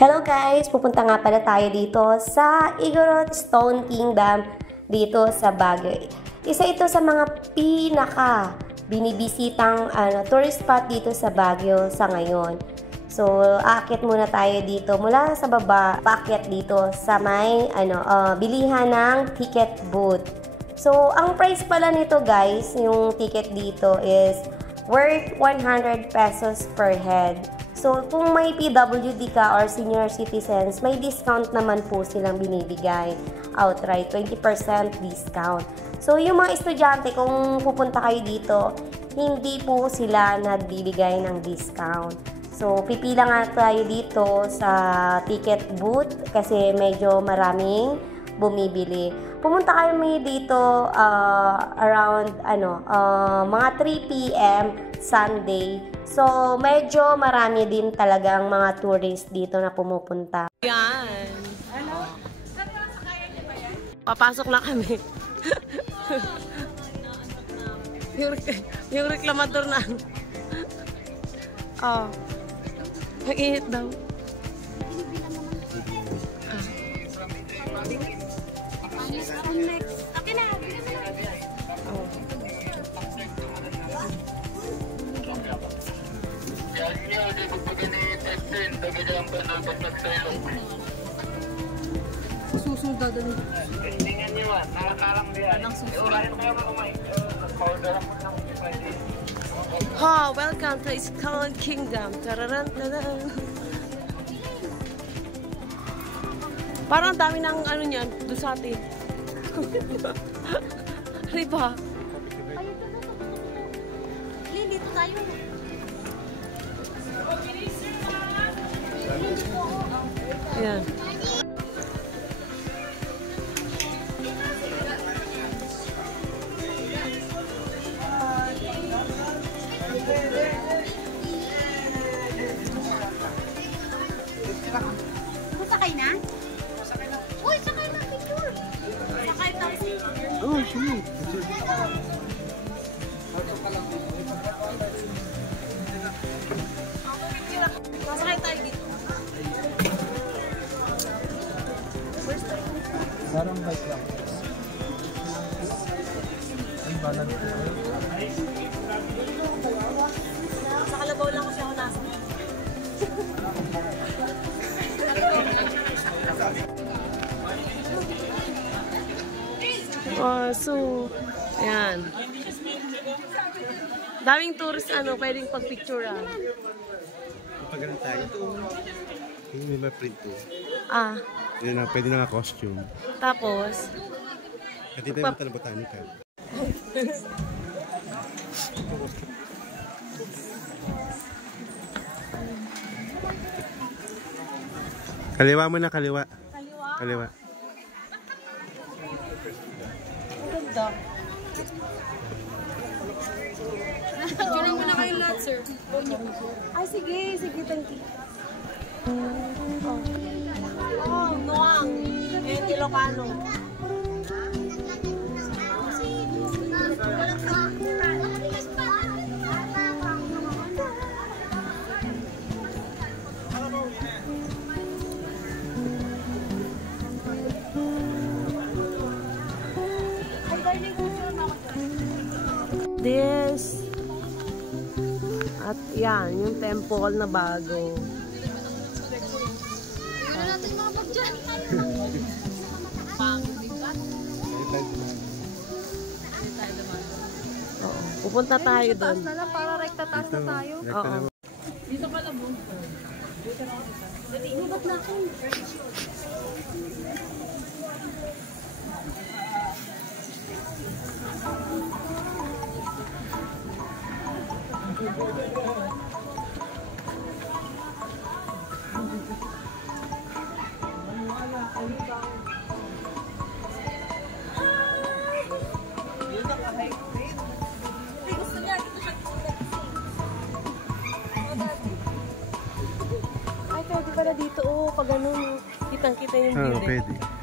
Hello guys! Pupunta nga pala tayo dito sa Igorot Stone Kingdom dito sa Baguio. Isa ito sa mga pinaka binibisitang tourist spot dito sa Baguio sa ngayon. So, aakyat muna tayo dito mula sa baba, paakyat dito sa may bilihan ng ticket booth. So, ang price pala nito guys, yung ticket dito is worth 100 pesos per head. So, kung may PWD ka or senior citizens, may discount naman po silang binibigay. Outright, 20% discount. So, yung mga estudyante, kung pupunta kayo dito, hindi po sila nagbibigay ng discount. So, pipila nga tayo dito sa ticket booth kasi medyo maraming bumibili. Pumunta kami dito around mga 3 PM Sunday. So, medyo marami din talagang mga tourist dito na pumupunta. Yan. Ano? Papasok na kami. yung reklamador na. Oh. Nag-init daw. Okay na. Oh. Susunod dadali. Tingnan niyo nakakarang diyan. Anong susunod? Ha, welcome to Stone Kingdom. Tararan, tararan. Parang dami ng niyan, Dusati. Riba. Dito tayo. Ayan. Sakay na? Uy, sakay na picture. Sakay taxi. Oh, sure. Sakay tayo dito. Sarang bike lang. Ang balan ko. Sa Kalabaw lang kasi ako nasa. Oh, so, ayan. Daming tourist pwedeng pagpicturean. Kapag ganun tayo. May ma-print to. Ah, Yan na, pwede na nga costume. tapos, At dito yung mata ng botanica. Kaliwa mo na, kaliwa. Kaliwa. ganda. Picture mo na kayo lahat, sir. Ay, sige, sige, thank you. Oh, Nuang. And Ilocano. This. At yan, yung temple na bago. Ano natin mga pag dyan? Oo. Pupunta tayo doon. Taas na lang, para rekta taas na tayo. Oo. Dito ka lang mo. Inubat na ako. Ay, pwede pala dito. Oh, pag ganun, kitang-kita yung Oo, building. pwede.